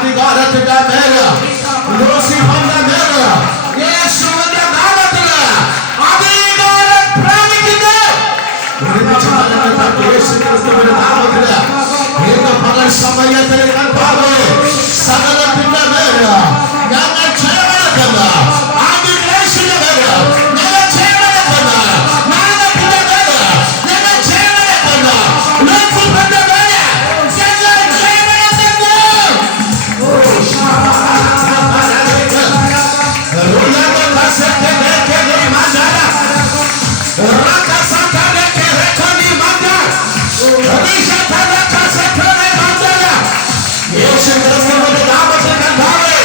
അധികാരത്തിന്റെ മേല് ലൂസിഫറിന്റെ മേല് യേശുവിന്റെ നാമത്തില് അധികാരം പ്രാപിക്കുന്നു. യേശുക്രിസ്തുവിന്റെ നാമത്തില് ഇന്ന് പകൽ സമയത്തിൽ കർത്താവേ സകലത്തിന്റെ മേല് ഞങ്ങൾ ചെലവഴിക്കുന്ന ആദിദേശിന്റെ മേല് ഞങ്ങൾ ചെലവഴിക്കുന്ന നാഗത്തിന്റെ മേല് ഞങ്ങൾ ചെലവഴിക്കുന്ന ലൂസിഫറിന്റെ മേല് ഞങ്ങൾ ചെലവഴിക്കുന്നു. യേശുക്രിസ്തുവിന്റെ നാമത്തിൽ കർത്താവേ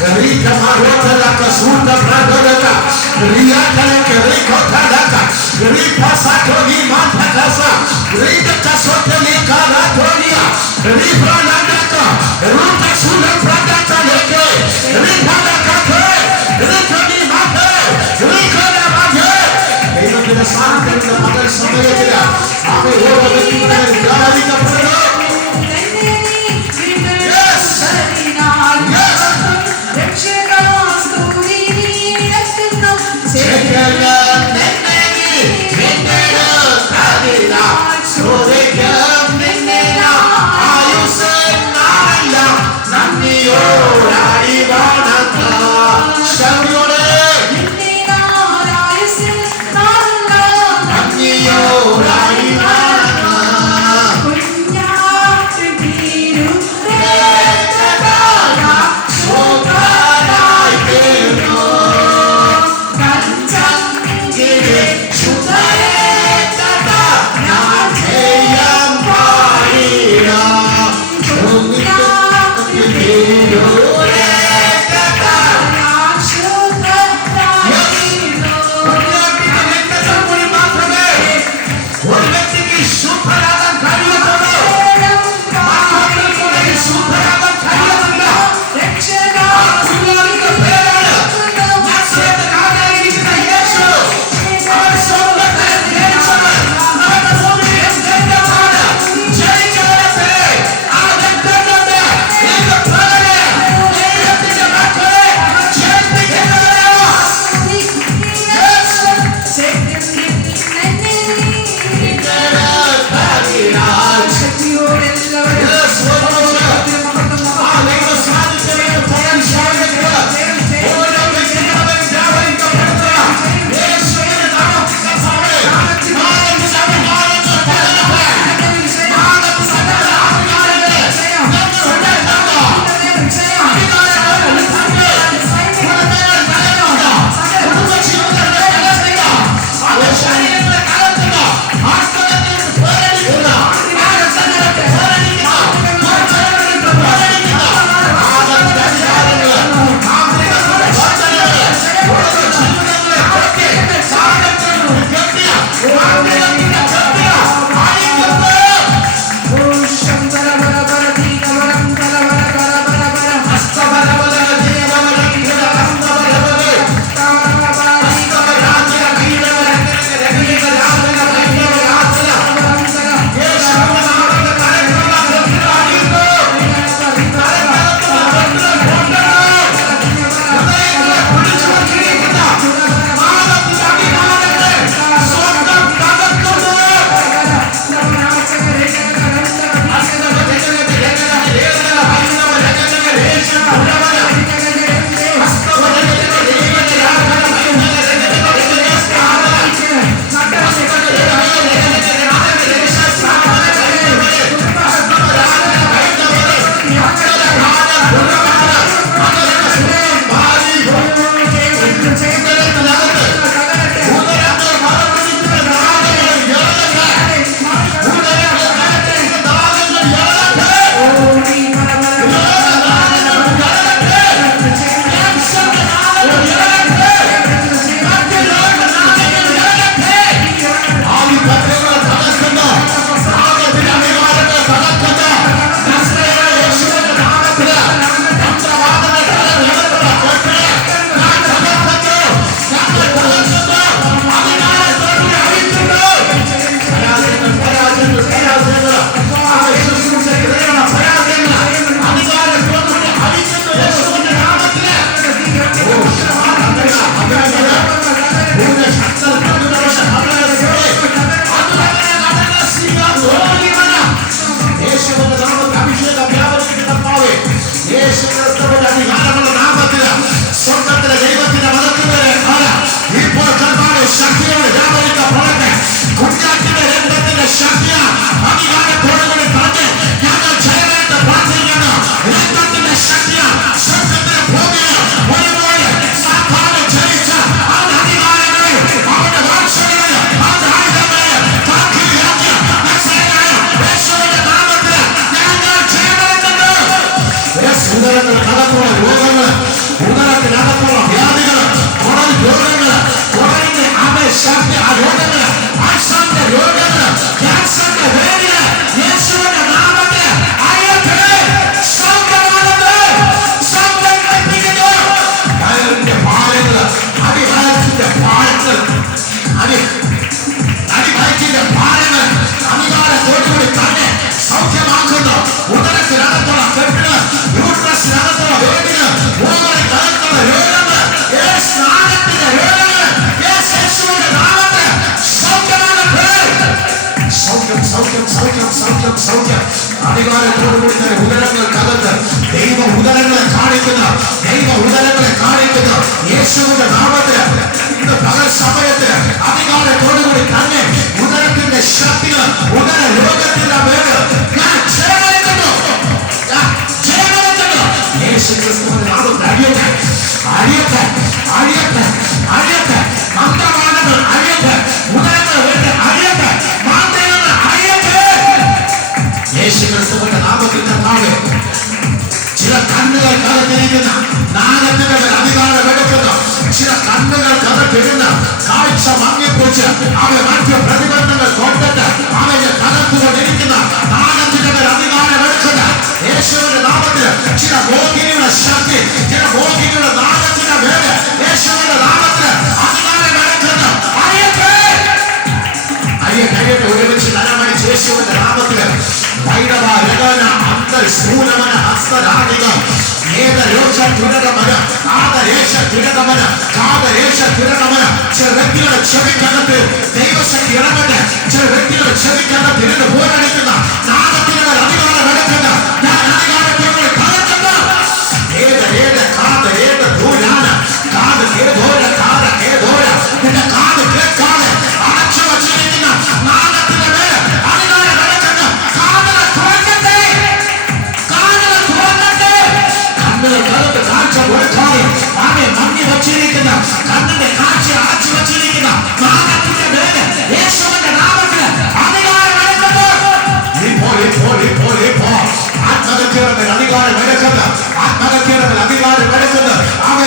Rika marota la kasunda pradolaka riaka la keriko tadaka ripa sakoni matakasa rika kasote lika ratonia ripa landaka ruta sula pradata leke ripa lakake rika ni mate rika la mate Deva kena sangat kena magar samaya kena ame hora betul jari ka prado ഉദരത്തിനകത്തുള്ള രോഗങ്ങൾ, ഉദരത്തിനകത്തുള്ള വ്യാധികൾ, കുടൽ രോഗങ്ങൾ, കുടലിന്റെ ശക്തി, ആ രോഗങ്ങൾ, ആശാന്റെ രോഗങ്ങൾ, ക്യാൻസറിന്റെ വേദന യേശുവിന്റെ നാമത്തിൽ അയക്കേ. സൗഖ്യമാകുന്നത്, സൗഖ്യം കൽപ്പിക്കുന്നു. വയറിന്റെ ഭാരങ്ങൾ, അടിവയറ്റിന്റെ ഭാരങ്ങൾ, അടിവയറ്റിന്റെ ഭാരങ്ങൾ അധികാരത്തോടുകൂടി തന്നെ സൗഖ്യമാക്കുന്നു. ഉദരത്തിനകത്തുള്ള കെട്ടുകൾ, യൂട്രസിനകത്തുള്ള വേദന, ഊമറിനകത്തുള്ള രോഗങ്ങൾ, സ്നാനത്തിന്റെ രോഗങ്ങൾ യേശുവിന്റെ നാമത്തിൽ സൗഖ്യമാകട്ടെ. സൗഖ്യം, സൗഖ്യം, സൗഖ്യം, സൗഖ്യം, സൗഖ്യം. അധികാരത്തോടുകൂടി തന്നെ ഉദരങ്ങൾക്കകത്ത് ദൈവ ഉദരങ്ങളെ കാണിക്കുന്ന, ദൈവ ഉദരങ്ങളെ കാണിക്കുന്ന യേശുവിന്റെ നാമത്തിൽ ഇന്ന് പകൽ സമയത്ത് അധികാരത്തോടുകൂടി തന്നെ ഉദരത്തിന്റെ ശക്തികൾ, ഉദര രോഗത്തിന്റെ പേര് ഞാൻ ജയമെടുക്കുന്നു. യേശു ക്രിസ്തുവിന്റെ നാമത്തിൽ അഴിയട്ടെ, അഴിയട്ടെ, അഴിയട്ടെ, അഴിയട്ടെ. മന്ത്രവാദങ്ങൾ അഴിയട്ടെ, ഉദരങ്ങൾ വേണ്ടി അഴിയട്ടെ, മാന്ത്രികങ്ങൾ അഴിയട്ടെ. യേശു ക്രിസ്തുവിന്റെ നാമത്തിൽ കർത്താവേ, ചില കണ്ണുകൾ കഥത്തിരിക്കുന്ന നാഗത്തിന്റെ മേൽ അധികാരമെടുക്കുന്ന, ചില കണ്ണുകൾ കഥത്തിരുന്ന കാഴ്ച മങ്ങിപ്പൊച്ച് അവ മറ്റു പ്രതിബന്ധങ്ങൾ കൊണ്ടിട്ട് അവയെ തകർത്തുകൊണ്ടിരിക്കുന്ന നാഗത്തിന്റെ മേൽ അധികാരമെടുക്കുന്ന യേശുവിന്റെ നാമത്തിൽ ചില മോഹിനിയുടെ ശക്തി, ചില മോഹിനിയുടെ നാഗത്തിന്റെ മേല് യേശുവിന്റെ നാമത്തിൽ അധികാരമെടുക്കുന്ന അയ്യട്ടെ, അയ്യട്ടെ. ഒരുമിച്ച് നരമണിച്ച് യേശുവിന്റെ നാമത്തിൽ ഭൈരവ രഗന അന്തർശൂലമന ഹസ്തരാധിക ഏകരോഷ തുരകമന ആദരേശ തുരകമന കാദരേശ തുരകമന. ചില വ്യക്തികളുടെ ചെവിക്കകത്ത് ദൈവശക്തി ഇറങ്ങട്ടെ. ചില വ്യക്തികളുടെ ചെവിക്കകത്ത് ഇരുന്ന് പോരടിക്കുന്ന നാഗത്തിന് അധികാരം എടുക്കുന്ന ഞാൻ അധികാരത്തോടെ കലക്കുന്ന ഏത് കാത് ദൂരാന കാത് കേതോര കാത കേതോര നിന്റെ കാത് കേൾക്കാതെ അടച്ചു വച്ചിരിക്കുന്ന നാഗത്തിന്റെ മേലെ അധികാരം എടുക്കുന്ന കാതല തുറക്കട്ടെ, കാതല തുറക്കട്ടെ. കണ്ണുകൾ കലത്ത് കാഴ്ച കൊടുക്കാതെ ആകെ മങ്ങി വച്ചിരിക്കുന്ന, കണ്ണിന്റെ കാഴ്ച അടച്ചു വച്ചിരിക്കുന്ന നാഗത്തിന്റെ മേലെ യേശുവിന്റെ നാമത്തിൽ അധികാരം എടുക്കുന്നു. ആത്മഹത്യയുടെ മേൽ അധികാരം എടുക്കുന്ന, ആത്മഹത്യയുടെ മേൽ അധികാരം എടുക്കുന്ന അവ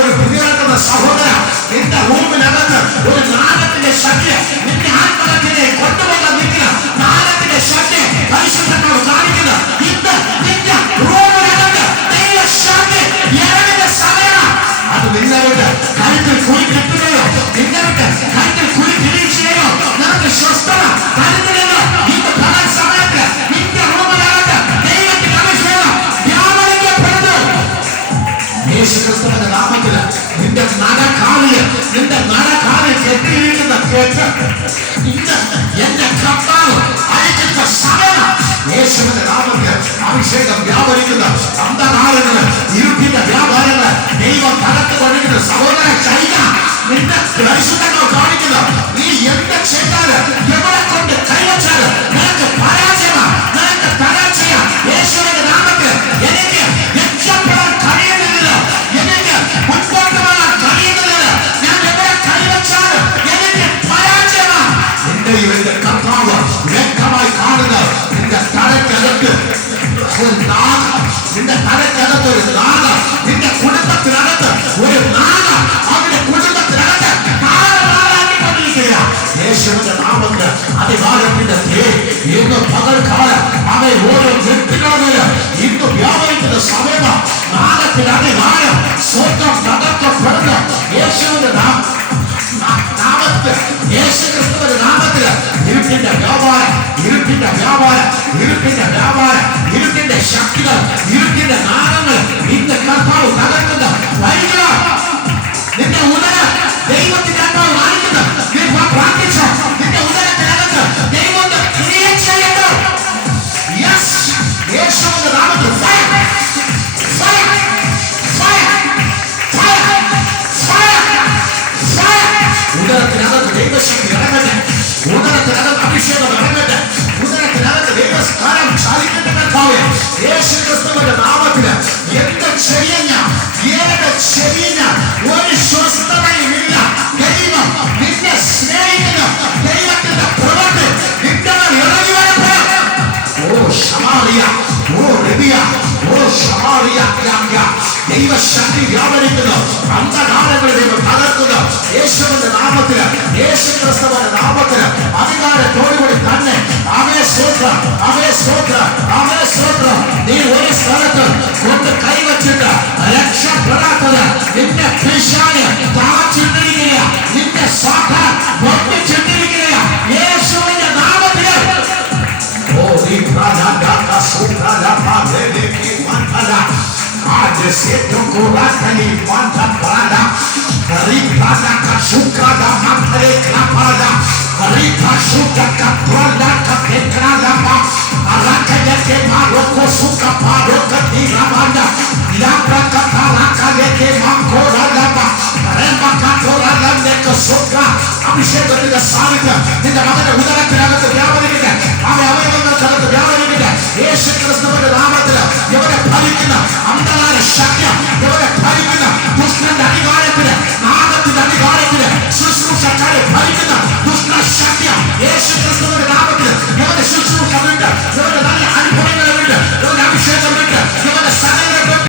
ഒരു പ്രതികരണ സഹോദര, നിന്റെ റൂമിനകത്ത് ഒരു നാഗത്തിന്റെ ശക്തി നിന്റെ ആത്മഹത്യയെ കൊണ്ടുപോകാൻ നിൽക്കുന്ന നാഗത്തിന്റെ ശക്തി പരിശുദ്ധങ്ങൾ കാണിക്കുന്ന ഇന്ന് നിന്റെ റൂമിനകത്ത് ദൈവ ശക്തി ഇറങ്ങുന്ന സമയം അത് നിങ്ങളുടെ കരുത്തിൽ കുഴി കിട്ടുകയോ, നിങ്ങളുടെ കരുത്തിൽ കുഴി തിരിച്ചുകയോ, നിനക്ക് സ്വസ്ഥത കരുതുകയോ ഇന്ന് പകൽ സമയത്ത് നിന്റെ റൂമിനകത്ത് ദൈവത്തിന്റെ അഭിഷേകം വ്യാപരിക്കപ്പെടുന്നു. യേശു ക്രിസ്തുവിന്റെ നാമത്തിൽ നിന്റെ നടക്കാലിൽ കെട്ടിയിരിക്കുന്ന കേട്ട് ഇന്ന് എന്റെ കർത്താവ് അയക്കുന്ന സമയം യേശുവിന്റെ നാമത്തിൽ അഭിഷേകം വ്യാപരിക്കുന്ന അന്ധകാരങ്ങള്, ഇരുട്ടിന്റെ വ്യാപാരങ്ങള് ദൈവം തകർത്ത് കൊണ്ടിരിക്കുന്ന സഹോദര ചൈന നിന്റെ പരിശുദ്ധങ്ങൾ കാണിക്കുന്ന നീ എന്ത് ചെയ്താല് എവിടെ കൊണ്ട് കൈവച്ചാല് നിനക്ക് പരാജയമാ, നിനക്ക് തകർച്ചയാ. യേശുവിന്റെ നാമത്തിൽ എനിക്ക് രക്ഷപ്പെടാൻ കഴിയുന്നില്ല, എനിക്ക് മുൻപോട്ട് വരാൻ കഴിയുന്നില്ല. ഞാൻ എവിടെ കൈവച്ചാല് എനിക്ക് പരാജയമാ. നിന്റെ കർത്താവ് വ്യക്തമായി കാണുന്ന നിന്റെ തലയ്ക്കകത്ത് ഒരു നാഗ, നിന്റെ തലയ്ക്കകത്ത് ഒരു നാഗ, നിന്റെ കുടുംബത്തിനകത്ത് ഒരു നാഗ, അവരുടെ കുടുംബത്തിനകത്ത് നാഗമാറാക്കിക്കൊണ്ടിരിക്കുക. യേശുവിന്റെ നാമത്തിൽ അധികാരത്തിന്റെ ഇന്ന് പകൽക്കാലം അവ ഓരോ വ്യക്തികളുടെ ഇന്ന് വ്യാപരിക്കുന്ന സമയം നാഗത്തിന്റെ അധികാരം സ്വന്തം തകർക്കപ്പെടുന്ന യേശുവിന്റെ നാമത്തിൽ, യേശു ക്രിസ്തുവിന്റെ നാമത്തിൽ ഇരുട്ടിന്റെ വ്യാപാരം, ഇരുട്ടിന്റെ വ്യാപാരം, ഇരുട്ടിന്റെ വ്യാപാരം, ഇരുട്ടിന്റെ ശക്തികൾ, ഇരുട്ടിന്റെ നാഗങ്ങൾ ഇന്ന് കർത്താവ് തകർക്കുന്ന വൈകിയ നിന്റെ ഉദര ദൈവത്തിന്റെ ആത്മാവ് കാണിക്കുന്ന പ്രാർത്ഥിച്ച നിന്റെ ഉദരത്തിനകത്ത് ദൈവത്തെ ക്രിയ ചെയ്യുന്നു. യേശുവിന്റെ നാമത്തിൽ fire, fire, fire, fire, fire, fire. ഉദരത്തിനകത്ത് ദൈവശക്തി ഇറങ്ങട്ടെ, ഉദരത്തിനകത്ത് അഭിഷേകം ഇറങ്ങട്ടെ, ഉദരത്തിനകത്ത് ദൈവസ്ഥാനം ചാലിക്കട്ടെ. കർത്താവേ, യേശു ക്രിസ്തുവിന്റെ നാമത്തിൽ എന്ത് ചെയ്യുന്ന ഏത് ചെയ്യുന്ന ഒരു സ്വസ്ഥതയുമില്ല. ദൈവം നിന്നെ സ്നേഹിക്കുന്ന ദൈവത്തിന്റെ പ്രവൃത്തി നിന്റെ ഇറങ്ങി വരട്ടെ. ഓ ശമാറിയ, ഓ രബിയ, ഓ ദൈവശക്തി വ്യാപരിക്കുന്നു. അന്ധകാരങ്ങളെ ദൈവം തകർക്കുന്നു. യേശുവിന്റെ നാമത്തില്, യേശു ക്രിസ്തുവിന്റെ നാമത്തില് അധികാരത്തോടുകൂടി തന്നെ അവയെ സ്വോത്രം, അവയെ സ്വോത്രം, അവയെ സ്വോത്രം. നീ ഒരു സ്ഥലത്ത് കൊണ്ട് കൈവച്ചിട്ട് രക്ഷപ്പെടാത്തത് നിന്റെ പിശാച് താഴ്ചിട്ടിരിക്കുക, നിന്റെ സാത്താൻ പൊട്ടിച്ചിട്ടിരിക്കുക യേശുവിന്റെ നാമത്തില്. ഓ ഈ പ്രാധാന്യ आज से तो कोरा कली मांझा परादा रिपादा का शुक्रादा माथरे क्लापादा रिपा शुक्र का प्रोला का पेट्रादा पा अराकया के मारो को सुका पारो का तीराबादा लापरा का थाला का लेके मांकोरा लापा रेमा का थोड़ा लंबे का सुक्रा अभिषेक करने का सारिका निंदा मगने उदरा किराना तो व्यापारी के आवे आवे बंदा चला तो व्यापारी के यीशु क्रिस्तु के नाम से ये बड़े